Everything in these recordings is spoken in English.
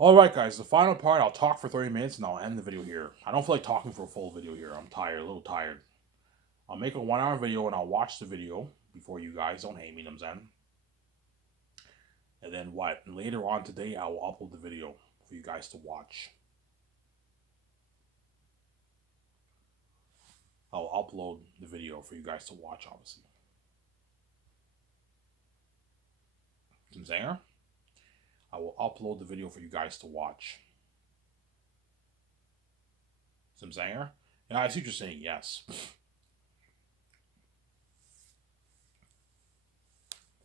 Alright guys, the final part, I'll talk for 30 minutes and I'll end the video here. I don't feel like talking for a full video here. I'm tired, a little tired. I'll make a 1 hour video and I'll watch the video before you guys don't hate me, you know what I'm saying? And then what? And later on today, I will upload the video for you guys to watch. I'll upload the video for you guys to watch, obviously. Some Zanger? I will upload the video for you guys to watch. Some Zanger? Yeah, I see what you're saying, yes.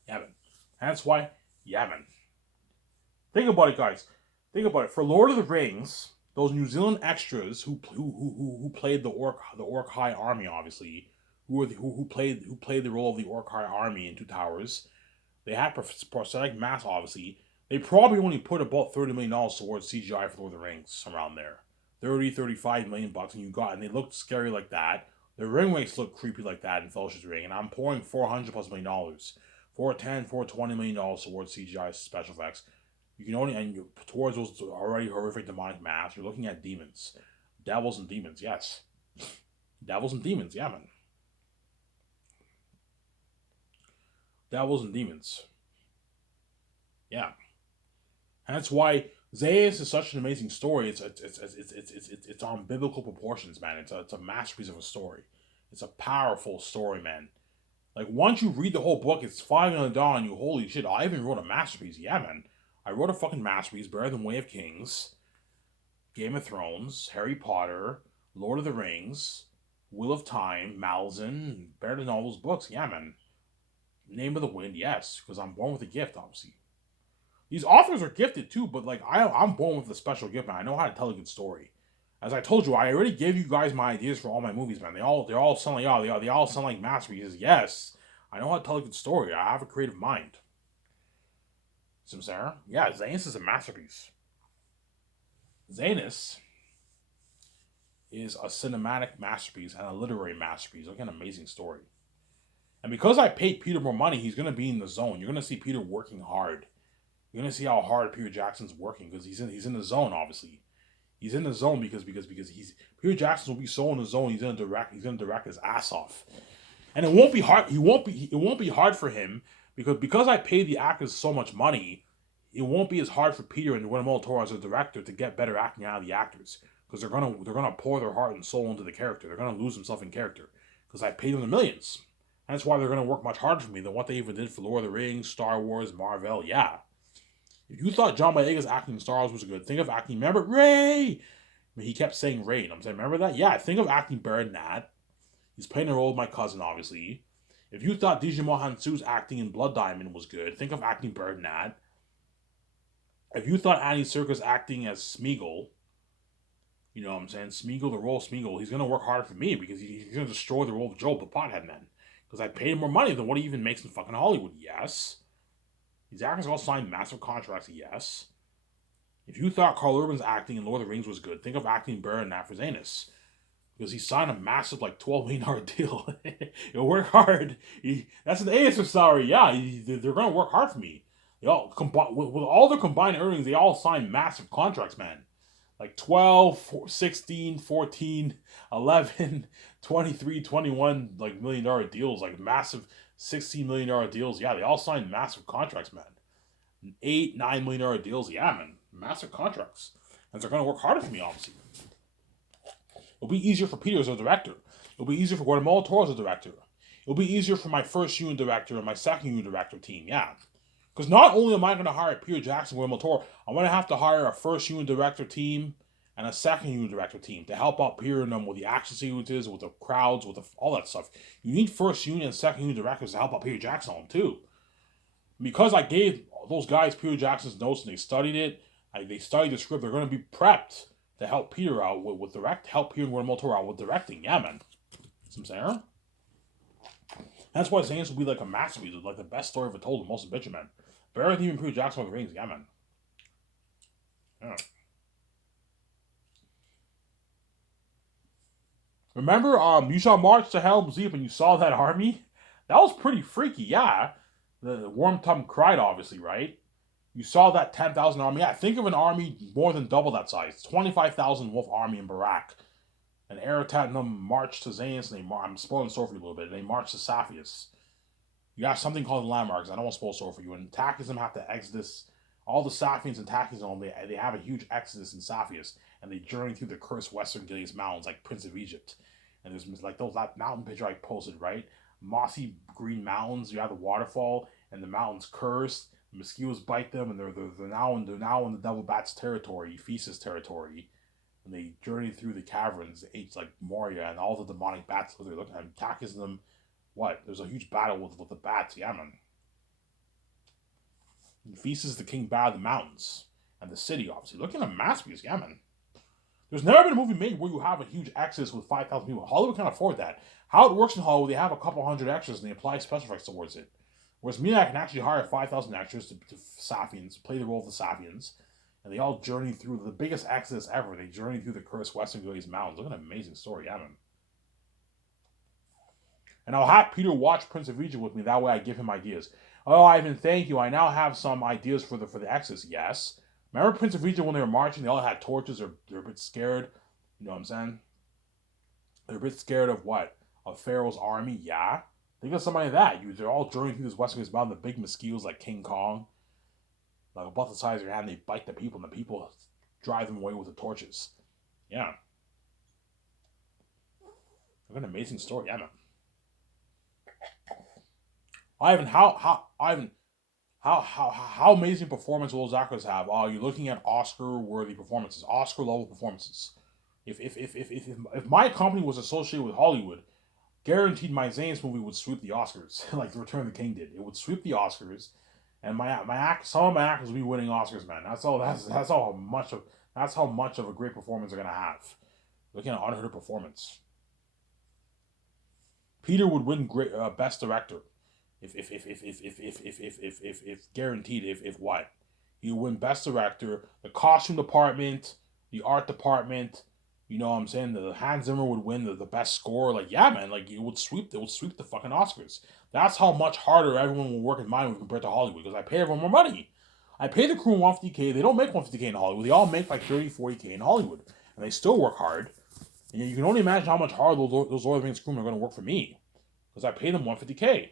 Yeah, man. That's why, yeah, man. Think about it, guys. Think about it. For Lord of the Rings, those New Zealand extras who played the Orc High Army, obviously, who played the role of the Orc High Army in Two Towers, they had prosthetic masks, obviously. They probably only put about $30 million towards CGI for Lord of the Rings, around there. 35 million bucks, and they looked scary like that. The ring race looked creepy like that in Fellowship's Ring, and I'm pouring $400+ million, $420 million towards CGI special effects. You can only, and towards those already horrific demonic masks, you're looking at demons. Devils and demons, yes. Devils and demons, yeah, man. Devils and demons. Yeah. And that's why Zaius is such an amazing story. It's on biblical proportions, man. It's a masterpiece of a story. It's a powerful story, man. Like once you read the whole book, it's falling on the dawn on you. Holy shit! I even wrote a masterpiece. Yeah, man. I wrote a fucking masterpiece, better than Way of Kings, Game of Thrones, Harry Potter, Lord of the Rings, Wheel of Time, Malzahn, better than all those books. Yeah, man. Name of the Wind, yes, because I'm born with a gift, obviously. These authors are gifted too, but like I'm born with a special gift, man. I know how to tell a good story. As I told you, I already gave you guys my ideas for all my movies, man. They all sound like they all sound like masterpieces. Yes, I know how to tell a good story. I have a creative mind. Samsara, yeah, Zanus is a masterpiece. Zanus is a cinematic masterpiece and a literary masterpiece. Like an amazing story. And because I paid Peter more money, he's gonna be in the zone. You're gonna see Peter working hard. You're gonna see how hard Peter Jackson's working because he's in the zone. Obviously, he's in the zone because he's Peter Jackson will be so in the zone. He's gonna direct his ass off, and it won't be hard. It won't be hard for him because I paid the actors so much money. It won't be as hard for Peter and Guillermo del Toro as a director to get better acting out of the actors because they're gonna pour their heart and soul into the character. They're gonna lose themselves in character because I paid them the millions. And that's why they're gonna work much harder for me than what they even did for Lord of the Rings, Star Wars, Marvel. Yeah, if you thought John Boyega's acting in Star Wars was good, think of acting. Remember Ray? I mean, he kept saying Ray. I'm saying, remember that? Yeah, think of acting better than that. He's playing the role of my cousin, obviously. If you thought Digimon Hansu's acting in Blood Diamond was good, think of acting better than that. If you thought Andy Serkis acting as Smeagol, you know what I'm saying? Smeagol, the role of Smeagol, he's going to work harder for me because he's going to destroy the role of Joel, the pothead man. Because I paid him more money than what he even makes in fucking Hollywood. Yes. These actors all signed massive contracts. Yes. If you thought Carl Urban's acting in Lord of the Rings was good, think of acting better than that for Zanus. Because he signed a massive, like, $12 million deal. He'll work hard. That's an ASR salary. Yeah, they're going to work hard for me. They all, with all their combined earnings, they all signed massive contracts, man. Like 12, 16, 14, 11, 23, 21, like, $1 million deals. Like, massive $16 million deals. Yeah, they all signed massive contracts, man. $8, $9 million deals. Yeah, man. Massive contracts. And they're going to work harder for me, obviously. It'll be easier for Peter as a director. It'll be easier for Guillermo del Toro as a director. It'll be easier for my first unit director and my second unit director team, yeah. Because not only am I going to hire Peter Jackson and Guillermo del Toro, I'm going to have to hire a first unit director team and a second unit director team to help out Peter and them with the action sequences, with the crowds, with all that stuff. You need first unit and second unit directors to help out Peter Jackson on them too. Because I gave those guys Peter Jackson's notes and they studied it, they studied the script, they're going to be prepped to help Peter out with help Peter and Guillermo del Toro out with directing. Yeah, man. Some saying. That's why Zanus will be like a masterpiece, like the best story ever told, the most adventure, man. Better than even Peter Jackson with the Rings. Yeah, man. Yeah. Remember, you saw March to Helm's Deep and you saw that army? That was pretty freaky, yeah. The Worm Tum cried, obviously, right? You saw that 10,000 army. Yeah, think of an army more than double that size. 25,000 wolf army in Barak. And Eretat and them march to Zanis, and I'm spoiling the story for you a little bit. They march to Saphius. You got something called the landmarks. I don't want to spoil the story for you. And Takism have to exodus. All the Saphians and Takism, they have a huge exodus in Saphius, and they journey through the cursed Western Gilead Mountains like Prince of Egypt. And there's like that mountain picture I posted, right? Mossy green mountains. You have the waterfall, and the mountains cursed. The mosquitoes bite them, and they're now in the Devil Bat's territory, Ephesus territory. And they journey through the caverns, age like Moria, and all the demonic bats they're looking at, attacking them. What? There's a huge battle with the bats, yeah, man. Ephesus is the king bat of the mountains and the city, obviously. Looking at a masterpiece, yeah, man. There's never been a movie made where you have a huge exodus with 5,000 people. Hollywood can't afford that. How it works in Hollywood, they have a couple hundred extras and they apply special effects towards it. Whereas Mina can actually hire 5,000 extras to Saphians, play the role of the Saphians, and they all journey through the biggest exodus ever. They journey through the cursed Western Gilead Mountains. Look at an amazing story, yeah, man. And I'll have Peter watch Prince of Egypt with me. That way I give him ideas. Oh, Ivan, thank you. I now have some ideas for the Exodus. Yes. Remember Prince of Egypt when they were marching? They all had torches. They're a bit scared. You know what I'm saying? They're a bit scared of what? Of Pharaoh's army? Yeah. Think of somebody like that. They're all journeying through this Western Mountain. The big mosquitoes like King Kong. Like about the size of your hand. They bite the people and the people drive them away with the torches. Yeah. What an amazing story. Yeah, man. Ivan, how amazing performance will those actors have? Oh, you're looking at Oscar-worthy performances, Oscar-level performances. If my company was associated with Hollywood, guaranteed my Zane's movie would sweep the Oscars, like Return of the King did. It would sweep the Oscars, and some of my actors will be winning Oscars, man. That's how much of a great performance they're gonna have. Looking at unheard of performance. Peter would win great best director. If guaranteed, if what? He would win best director, the costume department, the art department, you know what I'm saying? The Hans Zimmer would win the best score. Like, yeah, man, like it would sweep the fucking Oscars. That's how much harder everyone will work in my movie compared to Hollywood, because I pay everyone more money. I pay the crew 150K. They don't make 150K in Hollywood. They all make like 30, 40K in Hollywood. And they still work hard. And you can only imagine how much harder those Lord of the Rings crewmen are going to work for me. Because I pay them 150K.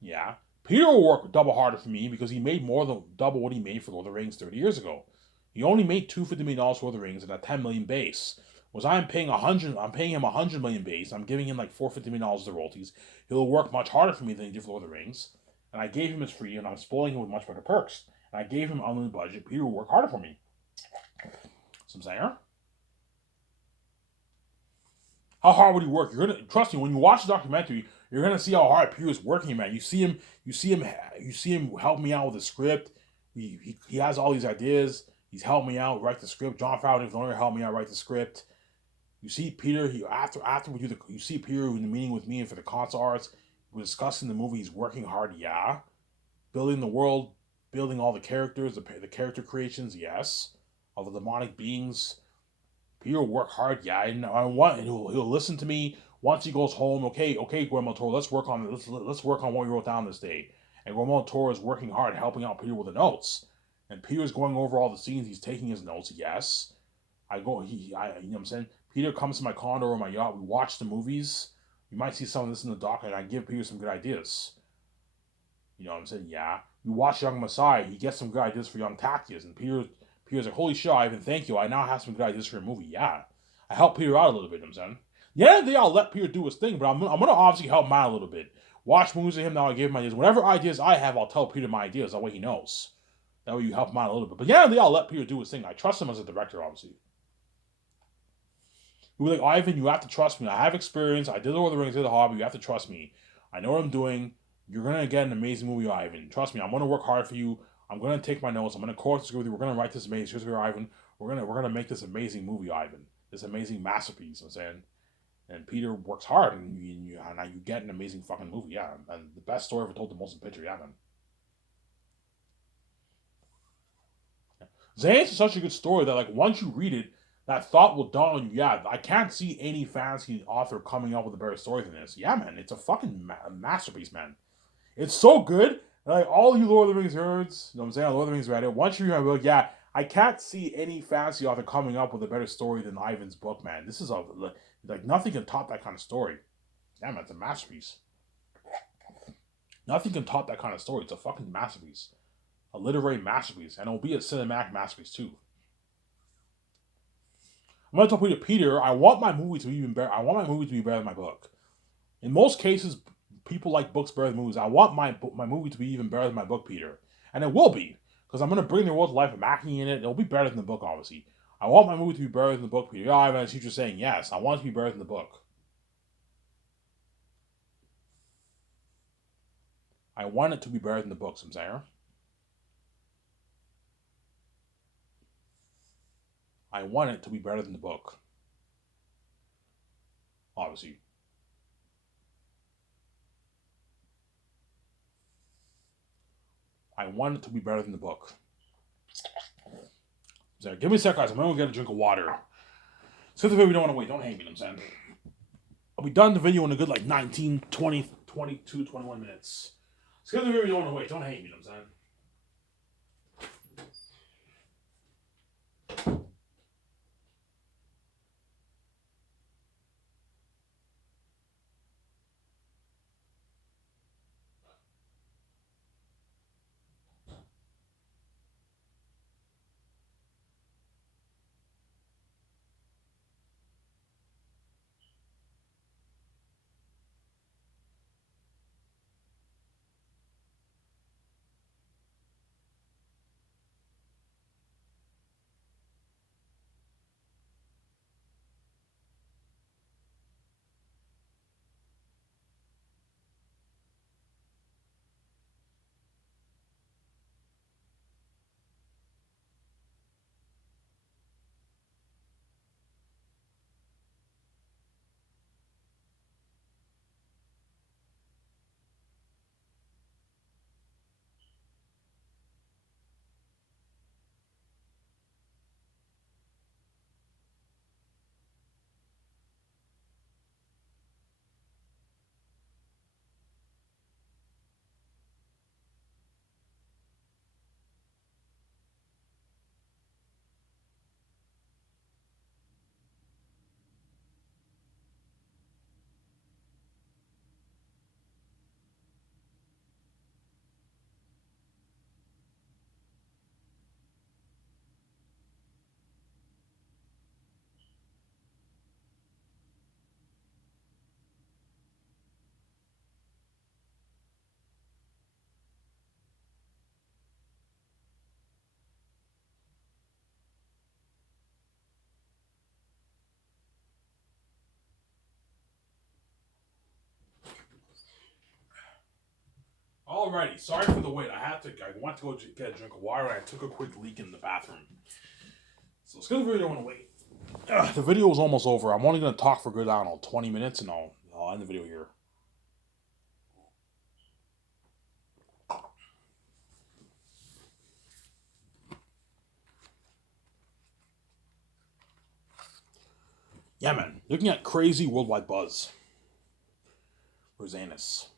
Yeah. Peter will work double harder for me because he made more than double what he made for Lord of the Rings 30 years ago. He only made $250 million for Lord of the Rings and a $10 million base. Was I'm paying him $100 million base. I'm giving him like $450 million of royalties. He'll work much harder for me than he did for Lord of the Rings. And I gave him his free, and I'm spoiling him with much better perks. And I gave him unlimited budget. Peter will work harder for me. Some saying? How hard would he work? You're gonna trust me when you watch the documentary. You're gonna see how hard Peter is working, man. You see him help me out with the script. He has all these ideas. He's helped me out write the script. Jon Favreau is going to help me out write the script. You see Peter. After we do you see Peter in the meeting with me and for the console arts. We're discussing the movie. He's working hard. Yeah, building the world, building all the characters, the character creations. Yes, all the demonic beings. Peter will work hard. Yeah, and I want. And he'll listen to me once he goes home. Okay, Guillermo Toro, let's work on what we wrote down this day. And Guillermo Toro is working hard, helping out Peter with the notes. And Peter's going over all the scenes. He's taking his notes. Yes, you know what I'm saying. Peter comes to my condo or my yacht. We watch the movies. You might see some of this in the doc, and I give Peter some good ideas. You know what I'm saying? Yeah. We watch Young Messiah. He gets some good ideas for Young Tacius, and Peter's like, holy shit, Ivan, thank you. I now have some good ideas for a movie. Yeah. I help Peter out a little bit, you know what I'm saying? Yeah, I'll let Peter do his thing, but I'm going to obviously help him out a little bit. Watch movies with him, now I give him ideas. Whatever ideas I have, I'll tell Peter my ideas. That way he knows. That way you help him out a little bit. But yeah, I'll let Peter do his thing. I trust him as a director, obviously. He was like, Ivan, you have to trust me. I have experience. I did Lord of the Rings, I did The Hobbit. You have to trust me. I know what I'm doing. You're going to get an amazing movie, Ivan. Trust me, I'm going to work hard for you. I'm going to take my notes. I'm going to course with you. We're going to write this amazing. Here's where Ivan. We're gonna make this amazing movie, Ivan. This amazing masterpiece. I'm saying, and Peter works hard, and you get an amazing fucking movie. Yeah, and the best story ever told, the motion picture. Yeah, man. Zane's is such a good story that like once you read it, that thought will dawn on you. Yeah, I can't see any fantasy author coming up with a better story than this. Yeah, man, it's a fucking masterpiece, man. It's so good Like, all you Lord of the Rings nerds, you know what I'm saying? Lord of the Rings Reddit, once you read my book, yeah, I can't see any fantasy author coming up with a better story than Ivan's book, man. This is like, nothing can top that kind of story. Yeah, man, it's a masterpiece. Nothing can top that kind of story. It's a fucking masterpiece. A literary masterpiece. And it'll be a cinematic masterpiece, too. I'm gonna tell Peter, I want my movie to be even better. I want my movie to be better than my book. In most cases, people like books better than movies. I want my movie to be even better than my book, Peter, and it will be because I'm gonna bring the world to life. I'm acting in it. It'll be better than the book, obviously. I want my movie to be better than the book, Peter. Yeah, I have a teacher saying yes. I want it to be better than the book. I want it to be better than the book, Samsara. I want it to be better than the book. Obviously. I want it to be better than the book. So give me a sec, guys. I'm gonna get a drink of water. Since the video we don't want to wait, don't hate me, I'm saying. I'll be done the video in a good like 19, 20, 22, 21 minutes. Since the video we don't want to wait, don't hate me, I'm saying. Alrighty, sorry for the wait. I went to go get a drink of water and I took a quick leak in the bathroom. So it's good the video don't want to wait. The video is almost over. I'm only going to talk for a good, I don't know, 20 minutes and I'll end the video here. Yeah, man. Looking at crazy worldwide buzz. Rosanus.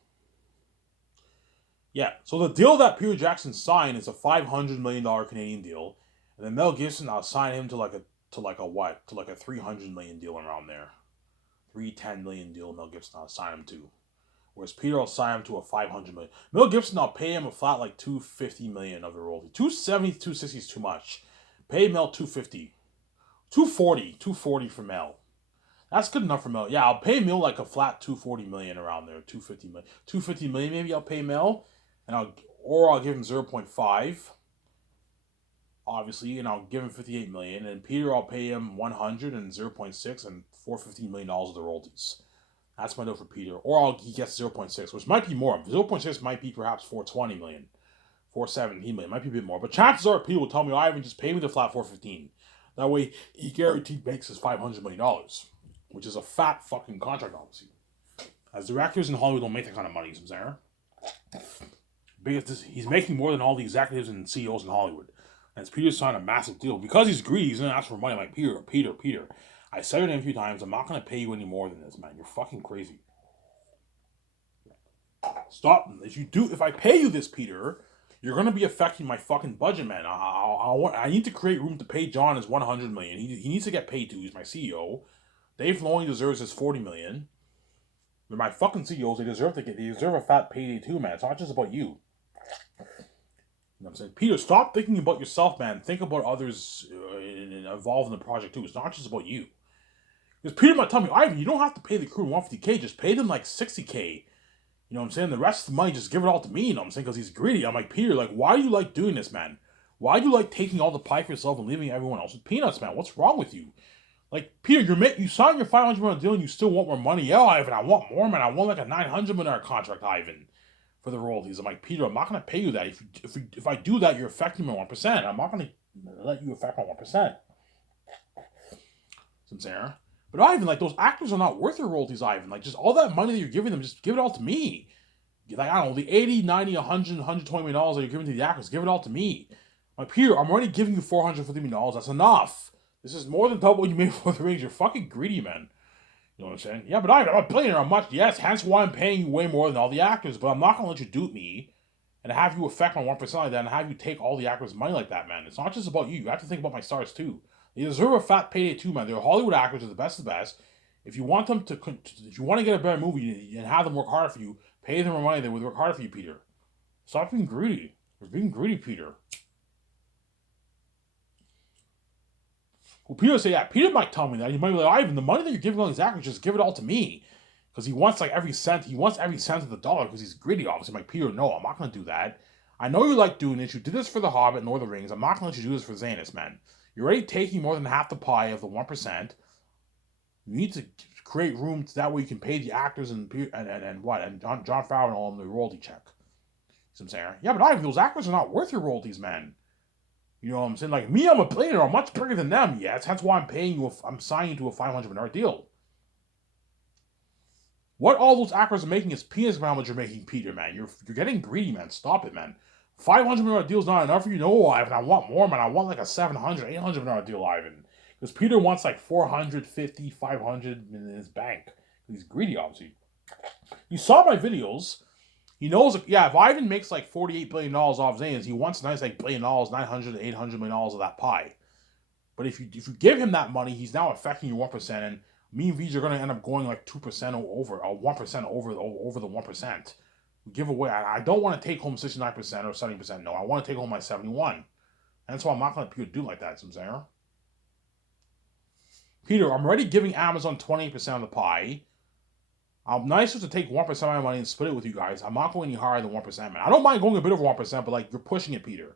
Yeah, so the deal that Peter Jackson signed is a $500 million Canadian deal, and then Mel Gibson now signed him to like a $300 million deal around there, $310 million deal. Mel Gibson now signed him to, whereas Peter will sign him to a $500 million. Mel Gibson now pay him a flat like $250 million of the royalty. 270, 260 is too much. Pay Mel 250, 240 for Mel. That's good enough for Mel. Yeah, I'll pay Mel like a flat 240 million around there, 250 million, 250 million maybe. I'll pay Mel, and I'll give him 0.5, obviously, and I'll give him 58 million. And Peter, I'll pay him 100 and 0.6 and $415 million of the royalties. That's my deal for Peter. Or he gets 0.6, which might be more. 0.6 might be perhaps 420 million, 417 million. Might be a bit more. But chances are Peter will tell me, Ivan, just pay me the flat 415. That way, he guaranteed makes his $500 million. Which is a fat fucking contract, obviously. As directors in Hollywood don't make that kind of money, Samsara. Because he's making more than all the executives and CEOs in Hollywood. And Peter's signed a massive deal. Because he's greedy, he's going to ask for money. I'm like, Peter. I said it a few times. I'm not going to pay you any more than this, man. You're fucking crazy. Stop. If I pay you this, Peter, you're gonna be affecting my fucking budget, man. I need to create room to pay John his 100 million. He needs to get paid too. He's my CEO. Dave Filoni deserves his 40 million. They're my fucking CEOs. They deserve a fat payday too, man. It's not just about you. You know what I'm saying? Peter, stop thinking about yourself, man. Think about others involved in the project too. It's not just about you. Because Peter might tell me, Ivan, you don't have to pay the crew 150K. Just pay them like 60K. You know what I'm saying? The rest of the money, just give it all to me. You know what I'm saying? Because he's greedy. I'm like, Peter, like, why do you like doing this, man? Why do you like taking all the pie for yourself and leaving everyone else with peanuts, man? What's wrong with you? Like, Peter, you signed your $500 million deal and you still want more money. Yeah, Ivan, I want more, man. I want like a $900 million contract, Ivan, for the royalties. I'm like, Peter, I'm not going to pay you that. If I do that, you're affecting my 1%. I'm not going to let you affect my 1%. Sincere. But Ivan, like, those actors are not worth your royalties, Ivan. Like, just all that money that you're giving them, just give it all to me. Like, I don't know, the 80, 90, 100, $120 million that you're giving to the actors, give it all to me. Like, Peter, I'm already giving you $450 million. That's enough. This is more than double what you made for the Rings. You're fucking greedy, man. You know what I'm saying? Yeah, but I'm a billionaire. I'm much. Yes, hence why I'm paying you way more than all the actors. But I'm not going to let you dupe me and have you affect my 1% like that and have you take all the actors' money like that, man. It's not just about you. You have to think about my stars, too. They deserve a fat payday, too, man. They're Hollywood actors. They're the best of the best. If you want them if you want to get a better movie and have them work harder for you, pay them more money. They would work harder for you, Peter. Stop being greedy. You're being greedy, Peter. Well, Peter say, yeah, Peter might tell me that. He might be like, Ivan, the money that you're giving all these actors, just give it all to me. Because he wants like every cent. He wants every cent of the dollar because he's greedy, obviously. I'm like, Peter, no, I'm not going to do that. I know you like doing this. You did this for The Hobbit and Lord of the Rings. I'm not going to let you do this for Xanus, man. You're already taking more than half the pie of the 1%. You need to create room so that way you can pay the actors and John Favreau and all them the royalty check. You know what I'm saying? Yeah, but Ivan, those actors are not worth your royalties, man. You know what I'm saying? Like me, I'm a billionaire. I'm much bigger than them. Yes, that's why I'm paying you. I'm signing to a $500 million deal. What all those actors are making is penis around what you're making, Peter, man. You're getting greedy, man. Stop it, man. $500 million deal is not enough for you. No, Ivan. I want more, man. I want like a $700, $800 million deal, Ivan. Because Peter wants like 450, 500 in his bank. He's greedy, obviously. You saw my videos. He knows, yeah, if Ivan makes like $48 billion off Zanes, he wants nice like $1 billion, $900 to $800 million of that pie. But if you give him that money, he's now affecting your 1%, and me and Vij are going to end up going like 2% over, or 1% over the 1%. We give away, I don't want to take home 69% or 70%. No, I want to take home my 71%. And that's why I'm not going to do like that, Samsara. Peter, I'm already giving Amazon 28% of the pie. I'm nicer to take 1% of my money and split it with you guys. I'm not going any higher than 1%, man. I don't mind going a bit over 1%, but like, you're pushing it, Peter.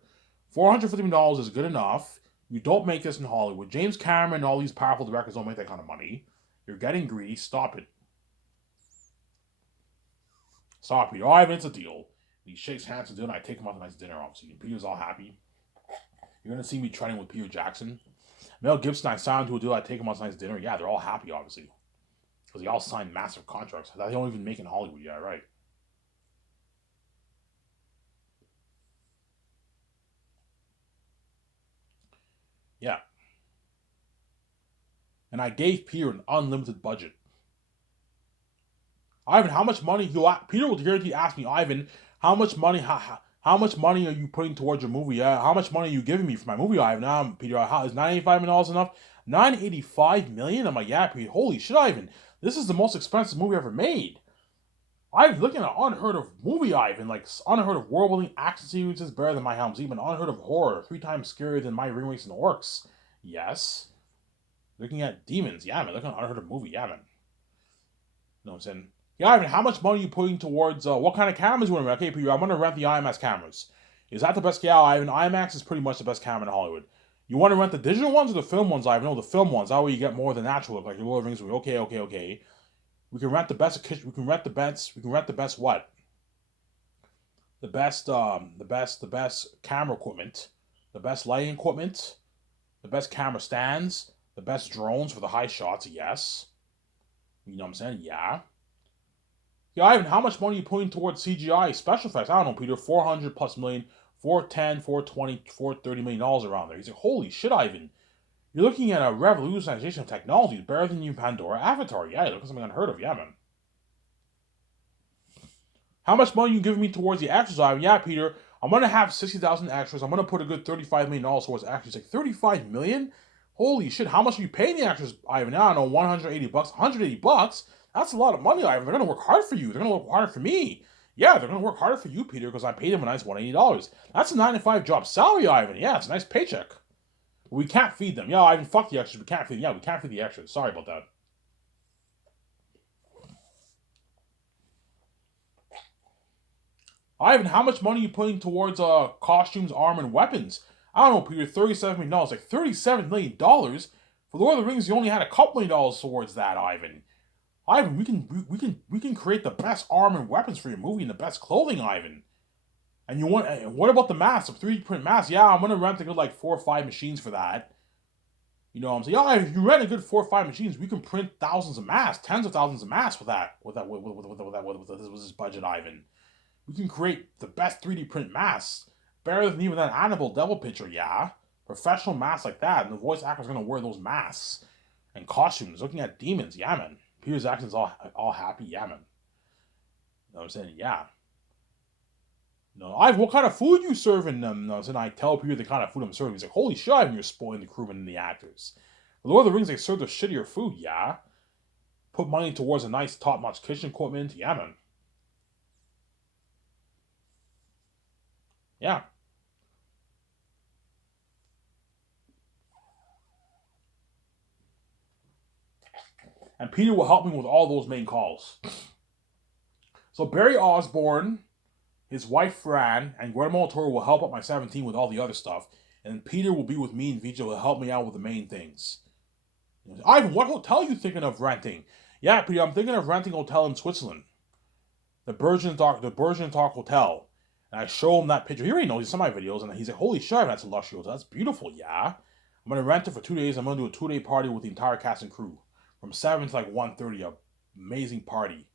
$450 million is good enough. You don't make this in Hollywood. James Cameron and all these powerful directors don't make that kind of money. You're getting greedy. Stop it. Stop, Peter. Oh, Ivan, it's a deal. He shakes hands with dinner. I take him out to a nice dinner, obviously. And Peter's all happy. You're going to see me training with Peter Jackson. Mel Gibson, I signed to a deal. I take him out to a nice dinner. Yeah, they're all happy, obviously. Because they all signed massive contracts that they don't even make in Hollywood. Yeah, right. Yeah. And I gave Peter an unlimited budget. Ivan, how much money? Peter will guarantee ask me, Ivan, how much money? How much money are you putting towards your movie? How much money are you giving me for my movie, Ivan? Peter, is $985 million enough? $985 million? I'm like, yeah, Peter. Holy shit, Ivan! This is the most expensive movie ever made. I'm looking at an unheard of movie, Ivan. Like unheard of world-building action sequences better than my Helm's Deep, and unheard of horror 3 times scarier than my Ring Race and Orcs. Yes. Looking at demons, yeah, man. Looking at an unheard of movie, yeah, man. You know what I'm saying? Yeah, Ivan, how much money are you putting towards what kind of cameras you want to rent? Okay, Peter, I'm going to rent the IMAX cameras. Is that the best? Yeah, Ivan, IMAX is pretty much the best camera in Hollywood. You want to rent the digital ones or the film ones, Ivan? No, the film ones. That way you get more of the natural look, like your Lord of the Rings movie. Okay. We can rent the best. We can rent the best. We can rent the best what? The best camera equipment, the best lighting equipment, the best camera stands, the best drones for the high shots. Yes. You know what I'm saying? Yeah. Yeah, Ivan, how much money are you putting towards CGI special effects? I don't know, Peter. 400 plus million, 410, 420, $430 million around there. He's like, holy shit, Ivan. You're looking at a revolutionization of technology better than you Pandora Avatar. Yeah, you're looking at something unheard of. Yeah, man. How much money you giving me towards the extras, Ivan? Yeah, Peter, I'm gonna have 60,000 extras. I'm gonna put a good $35 million towards extras. Like 35 million? Holy shit! How much are you paying the extras, Ivan? I don't know, 180 bucks. 180 bucks? That's a lot of money, Ivan. They're gonna work hard for you. They're gonna work harder for me. Yeah, they're gonna work harder for you, Peter, because I paid them a nice $180. That's a 9 to 5 job salary, Ivan. Yeah, it's a nice paycheck. We can't feed them. Yeah, Ivan, fuck the extras. We can't feed them. Yeah, we can't feed the extras. Sorry about that. Ivan, how much money are you putting towards costumes, armor, and weapons? I don't know, Peter. $37 million, like $37 million for Lord of the Rings. You only had a couple $1 million towards that, Ivan. Ivan, we can create the best armor and weapons for your movie and the best clothing, Ivan. And you want? What about the masks? The 3D print masks? Yeah, I'm gonna rent a good like 4 or 5 machines for that. You know what I'm saying? Yeah, if you rent a good 4 or 5 machines, we can print thousands of masks, tens of thousands of masks with that, with this budget, Ivan. We can create the best 3D print masks, better than even that Annabelle Devil picture, yeah. Professional masks like that, and the voice actor's gonna wear those masks and costumes, looking at demons, yeah, man. Peter Jackson's all happy, yeah, man. You know what I'm saying? Yeah. No, what kind of food you serving them? No, and I tell Peter the kind of food I'm serving. He's like, holy shit, Ivan, you're spoiling the crewmen and the actors. The Lord of the Rings, they serve the shittier food, yeah. Put money towards a nice top-notch kitchen equipment, yeah, man. Yeah. And Peter will help me with all those main calls. So Barry Osborne, his wife Fran, and Guillermo del Toro will help out my 17 with all the other stuff. And Peter will be with me and Vijay will help me out with the main things. Ivan, what hotel are you thinking of renting? Yeah, Peter, I'm thinking of renting a hotel in Switzerland. The Bergen Talk Hotel. And I show him that picture. He already knows. He saw my videos, and he's like, "Holy shit, that's a luxury hotel. That's beautiful." Yeah, I'm gonna rent it for 2 days. I'm gonna do a 2 day party with the entire cast and crew, from 7 to like 1:30. Amazing party.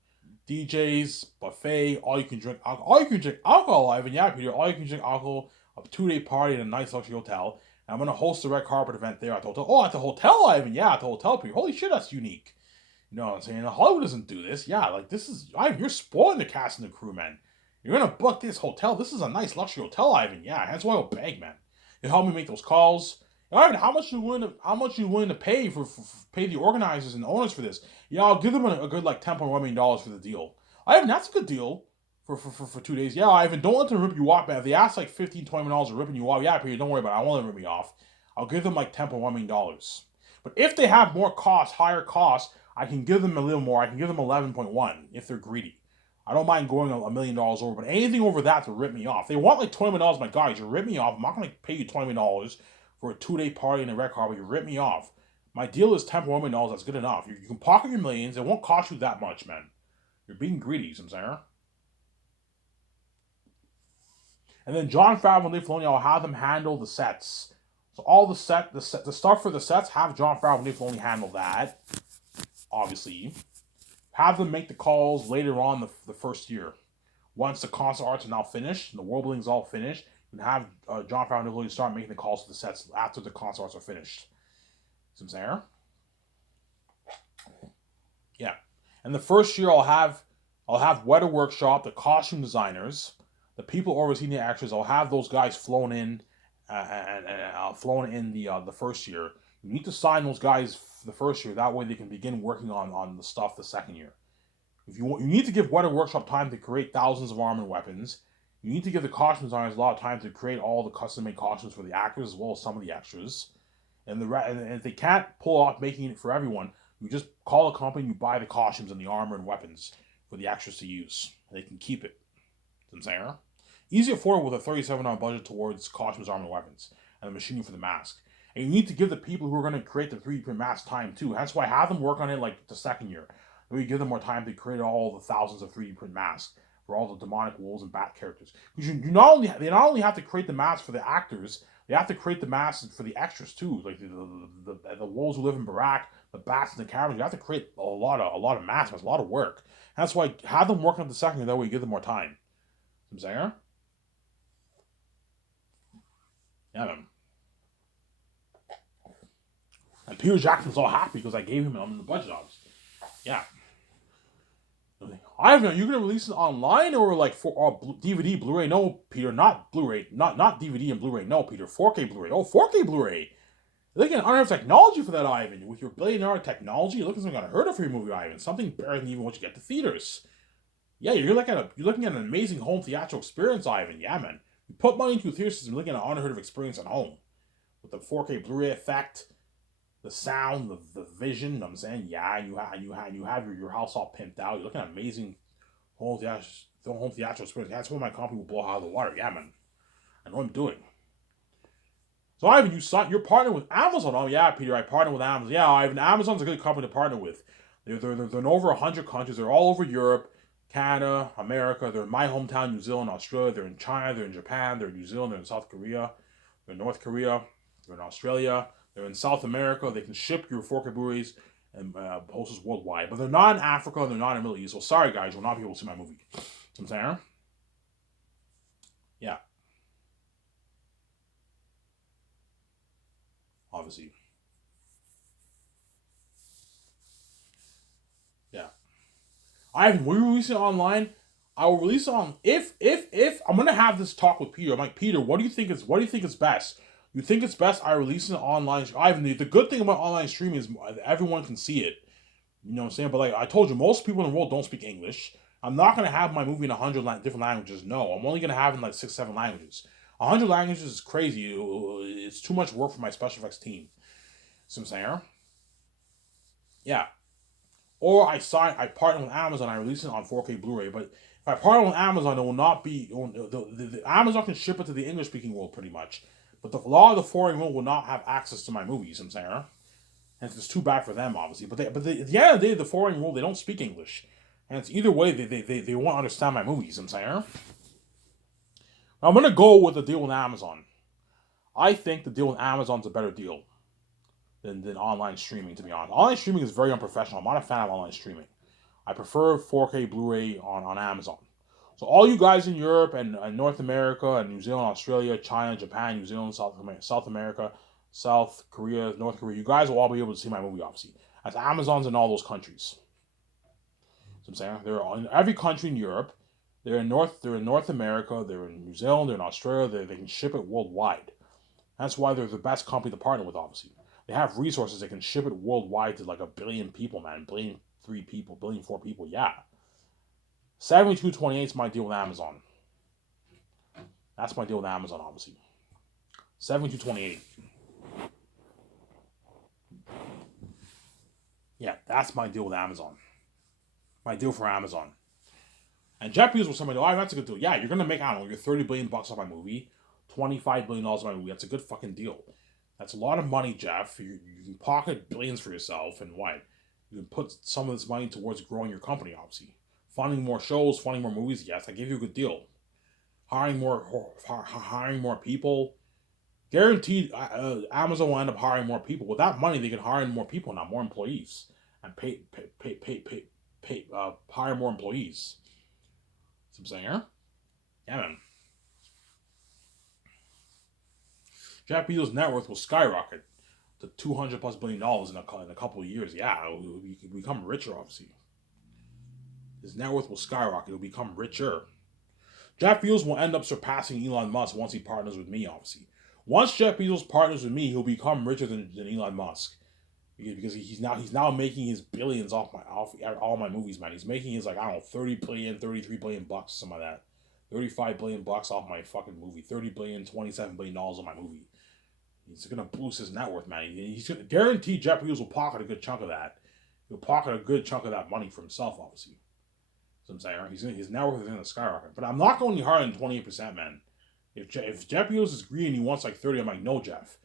DJs, buffet, all you can drink alcohol. All you can drink alcohol, Ivan. Yeah, Peter. All you can drink alcohol. A 2 day party in a nice luxury hotel. And I'm gonna host a red carpet event there at the hotel. Oh, at the hotel, Ivan. Yeah, at the hotel, Peter. Holy shit, that's unique. You know what I'm saying? Hollywood doesn't do this. Yeah, like this is Ivan, you're spoiling the cast and the crew, man. You're gonna book this hotel. This is a nice luxury hotel, Ivan. Yeah, that's why I'll beg, man. You help me make those calls. Ivan, how much you willing to pay for pay the organizers and the owners for this? Yeah, I'll give them a good like $10.1 million for the deal. Ivan, that's a good deal for 2 days. Yeah, Ivan, don't let them rip you off, man. If they ask like 15, $20 of ripping you off, yeah, Peter, don't worry about it. I won't let them rip me off. I'll give them like $10.1 million. But if they have more costs, higher costs, I can give them a little more. I can give them 11.1 if they're greedy. I don't mind going $1 million over, but anything over that to rip me off. They want like $20 million. My guys, you rip me off. I'm not going to pay you $20 for a 2 day party in a red carpet. You rip me off. My deal is $10.1 million. That's good enough. You can pocket your millions. It won't cost you that much, man. You're being greedy, you know what I'm saying? And then Jon Favreau and Dave Filoni, I'll have them handle the sets. So all the stuff for the sets, have Jon Favreau and Dave Filoni handle that. Obviously, have them make the calls later on the first year. Once the concert arts are now finished and the world building's all finished, you can have Jon Favreau and Dave Filoni start making the calls to the sets after the concert arts are finished. See what I'm saying? Yeah. And the first year I'll have Weather Workshop, the costume designers, the people overseeing the actors. I'll have those guys flown in, and flown in the first year. You need to sign those guys for the first year. That way they can begin working on the stuff the second year. If you need to give Weather Workshop time to create thousands of armor and weapons. You need to give the costume designers a lot of time to create all the custom made costumes for the actors as well as some of the extras. And if they can't pull off making it for everyone, you just call a company, you buy the costumes and the armor and weapons for the extras to use. They can keep it. Sincere. Easy affordable with a $37 budget towards costumes, armor, and weapons, and the machining for the mask. And you need to give the people who are going to create the 3D print mask time too. That's why I have them work on it like the second year. We give them more time to create all the thousands of 3D print masks for all the demonic wolves and bat characters. Because they not only have to create the masks for the actors, they have to create the masks for the extras too, like the wolves who live in Barack, the bats and the caverns. You have to create a lot of masks. It's a lot of work. And that's why have them working on the second year. That way you give them more time. You know what I'm saying? Yeah, man. And Peter Jackson's all happy because I gave him the budget, obviously. Yeah. Ivan, are you gonna release it online or like for DVD, Blu-ray? No, Peter, not Blu-ray, not DVD and Blu-ray. No, Peter, 4K Blu-ray. Oh, 4K Blu-ray. You're looking at unheard of technology for that, Ivan. With your billion-dollar technology, you're looking at something unheard of for your movie, Ivan. Something better than even what you get to theaters. Yeah, you're looking at an amazing home theatrical experience, Ivan. Yeah, man. You put money into a theater system, you're looking at an unheard of experience at home with the 4K Blu-ray effect, the sound, the vision. You know what I'm saying, yeah, you have your house all pimped out. You're looking at amazing home theatrical experience. That's what my company will blow out of the water. Yeah, man. I know what I'm doing. So Ivan, you're partnered with Amazon. Oh yeah, Peter, I partner with Amazon. Yeah, Ivan, Amazon's a good company to partner with. They're in over 100 countries. They're all over Europe, Canada, America. They're in my hometown, New Zealand, Australia. They're in China. They're in Japan. They're in New Zealand. They're in South Korea. They're in North Korea. They're in Australia. They're in South America. They can ship your 4K Blu-rays and posters worldwide. But they're not in Africa. They're not in the Middle East. So sorry, guys, you'll not be able to see my movie. You know what I'm saying? Yeah, obviously. Yeah. Ivan, will you release it online? I will release it on if I'm gonna have this talk with Peter. I'm like, Peter, what do you think is best? You think it's best I release it online? Ivan, the good thing about online streaming is everyone can see it. You know what I'm saying? But like I told you, most people in the world don't speak English. I'm not gonna have my movie in 100 different languages. No, I'm only gonna have it in like 6, 7 languages. 100 languages is crazy. It's too much work for my special effects team. See what I'm saying? Yeah. Or I partner with Amazon. I release it on 4K Blu-ray. But if I partner with Amazon, it will not be. Amazon can ship it to the English-speaking world pretty much, but a lot of the foreign world will not have access to my movies. I'm saying, and it's too bad for them, obviously. At the end of the day, the foreign world they don't speak English, and it's either way they won't understand my movies. I'm saying. I'm gonna go with the deal with Amazon. I think the deal with Amazon's a better deal than online streaming. To be honest, online streaming is very unprofessional. I'm not a fan of online streaming. I prefer 4K Blu-ray on Amazon. So all you guys in Europe and North America and New Zealand, Australia, China, Japan, New Zealand, South America, South Korea, North Korea, you guys will all be able to see my movie, obviously. As Amazon's in all those countries. So I'm saying they're in every country in Europe. They're in North America. They're in New Zealand. They're in Australia. They can ship it worldwide. That's why they're the best company to partner with. Obviously, they have resources. They can ship it worldwide to like 1 billion people, man. 1,000,000,003 people, 1,000,004 people. Yeah, 7228 is my deal with Amazon. That's my deal with Amazon, obviously. 7228. Yeah, that's my deal with Amazon. My deal for Amazon. And Jeff Bezos was somebody, oh, that's a good deal. Yeah, you're gonna make, I don't know, your 30 billion bucks off my movie, $25 billion off my movie. That's a good fucking deal. That's a lot of money, Jeff. You can pocket billions for yourself, and what? You can put some of this money towards growing your company, obviously. Funding more shows, funding more movies. Yes, I give you a good deal. Hiring more people. Guaranteed, Amazon will end up hiring more people. With that money, they can hire more people now, more employees, and hire more employees. See what I'm saying here? Yeah, man. Jeff Bezos' net worth will skyrocket to $200+ billion in a couple of years. Yeah, he will become richer, obviously. His net worth will skyrocket. He'll become richer. Jeff Bezos will end up surpassing Elon Musk once he partners with me, obviously. Once Jeff Bezos partners with me, he'll become richer than Elon Musk. Because he's now making his billions off all my movies, man. He's making his like, I don't know, 30 billion, 33 billion bucks, something like that. 35 billion bucks off my fucking movie. 30 billion, $27 billion on my movie. He's gonna boost his net worth, man. He's gonna guarantee Jeff Bezos will pocket a good chunk of that. He'll pocket a good chunk of that money for himself, obviously. So I'm saying his net worth is gonna skyrocket. But I'm not going any harder than 28%, man. If Jeff Bezos is greedy and he wants like 30, I'm like, no, Jeff.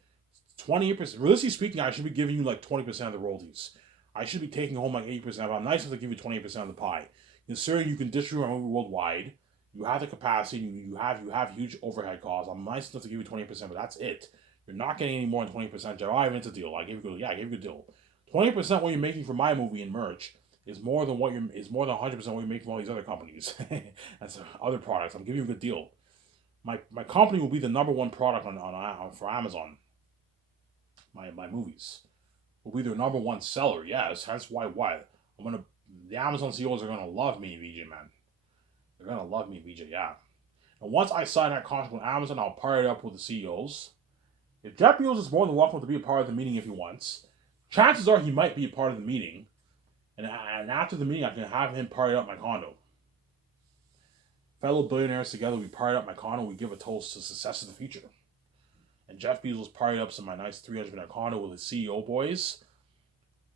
28%. Realistically speaking, I should be giving you like 20% of the royalties. I should be taking home like 80%. I'm nice enough to give you 28% of the pie. Considering you can distribute my movie worldwide, you have the capacity, you have huge overhead costs. I'm nice enough to give you 20%, but that's it. You're not getting any more than 20%, Jeff. I have a deal. I gave you a good deal. 20% what you're making for my movie in merch is more than 100% what you're making from all these other companies. That's other products. I'm giving you a good deal. My company will be the number one product on for Amazon. My movies will be their number one seller. Yes, that's why. I'm gonna The Amazon CEOs are gonna love me, VJ, man. They're gonna love me, VJ, yeah. And once I sign that contract with Amazon, I'll pair it up with the CEOs. If Jeff Bezos is more than welcome to be a part of the meeting if he wants, chances are he might be a part of the meeting. And after the meeting, I can have him party up my condo. Fellow billionaires together, we party up my condo. We give a toast to success in the future. And Jeff Bezos partied up some my nice 300 condo with his CEO boys.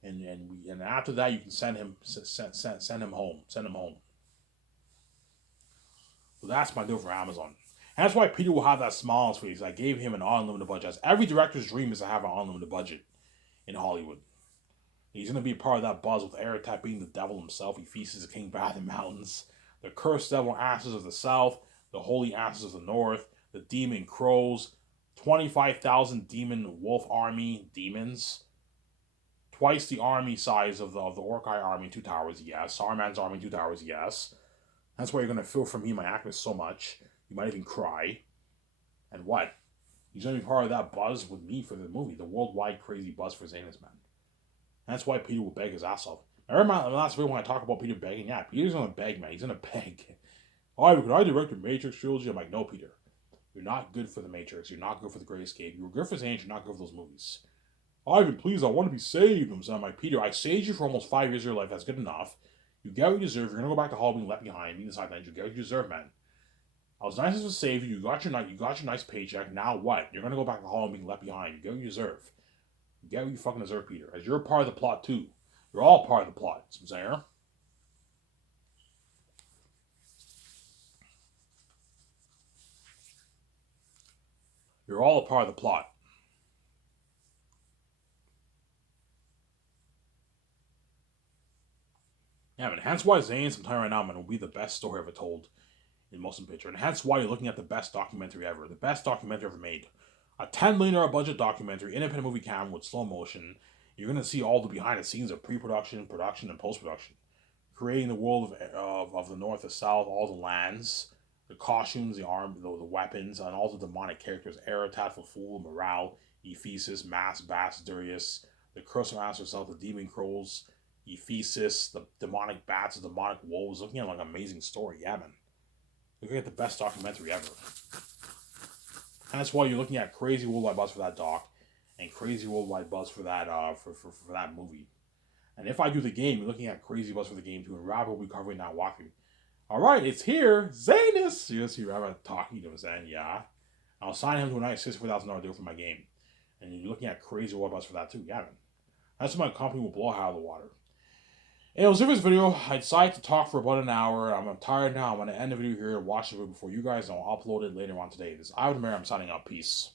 And after that, you can send him home. Send him home. So that's my deal for Amazon. And that's why Peter will have that smile on his face. I gave him an unlimited budget. As every director's dream is to have an unlimited budget in Hollywood. He's going to be part of that buzz with Aratat being the devil himself. He feasts the King Bath in mountains. The cursed devil asses of the south. The holy asses of the north. The demon crows. 25,000 demon wolf army demons. Twice the army size of the Orkai army in Two Towers, yes. Saruman's army in Two Towers, yes. That's why you're going to feel for me my actress so much. You might even cry. And what? He's going to be part of that buzz with me for the movie. The worldwide crazy buzz for Zanus, man. That's why Peter will beg his ass off. I remember my last video when I talk about Peter begging. Yeah, Peter's gonna beg, man. He's gonna beg. Oh, could I direct the Matrix trilogy? I'm like, no, Peter. You're not good for the Matrix. You're not good for the Great Escape. You were good for Zanus. You're not good for those movies. Ivan, please, I want to be saved. I'm like, Peter, I saved you for almost 5 years of your life. That's good enough. You get what you deserve. You're gonna go back to Halloween left behind. Me and Sidelines. You get what you deserve, man. I was nice as to save you. You got your nice paycheck. Now what? You're gonna go back to Halloween being left behind. You get what you deserve. You get what you fucking deserve, Peter. As you're a part of the plot too. You're all part of the plot. See what I'm saying? You're all a part of the plot. Yeah, man. Hence why Zane sometime right now, man, will be the best story ever told in motion picture. And hence why you're looking at the best documentary ever. The best documentary ever made. A $10 million budget documentary, independent movie camera with slow motion. You're going to see all the behind the scenes of pre-production, production, and post-production. Creating the world of the North, the South, all the lands, the costumes, the arm, the weapons, and all the demonic characters. Aratat, Faful, Morale, Ephesus, Mass, Bass, Durius, the Curse of Master South, the Demon Crows, Ephesus, the demonic bats, the demonic wolves. Looking at like an amazing story. Yeah, man. Looking at the best documentary ever. And that's why you're looking at crazy worldwide buzz for that doc, and crazy worldwide buzz for that for that movie. And if I do the game, you're looking at crazy buzz for the game too. And Rob will be covering that walkthrough. All right, it's here, Zanus. You see Rob talking to him saying, "Yeah, I'll sign him to a nice $64,000 deal for my game." And you're looking at crazy worldwide buzz for that too. Yeah, man. That's when my company will blow out of the water. And it was this video. I decided to talk for about an hour. I'm tired now. I'm going to end the video here, watch the video before you guys, and I'll upload it later on today. This is Ivan Mary. I'm signing out. Peace.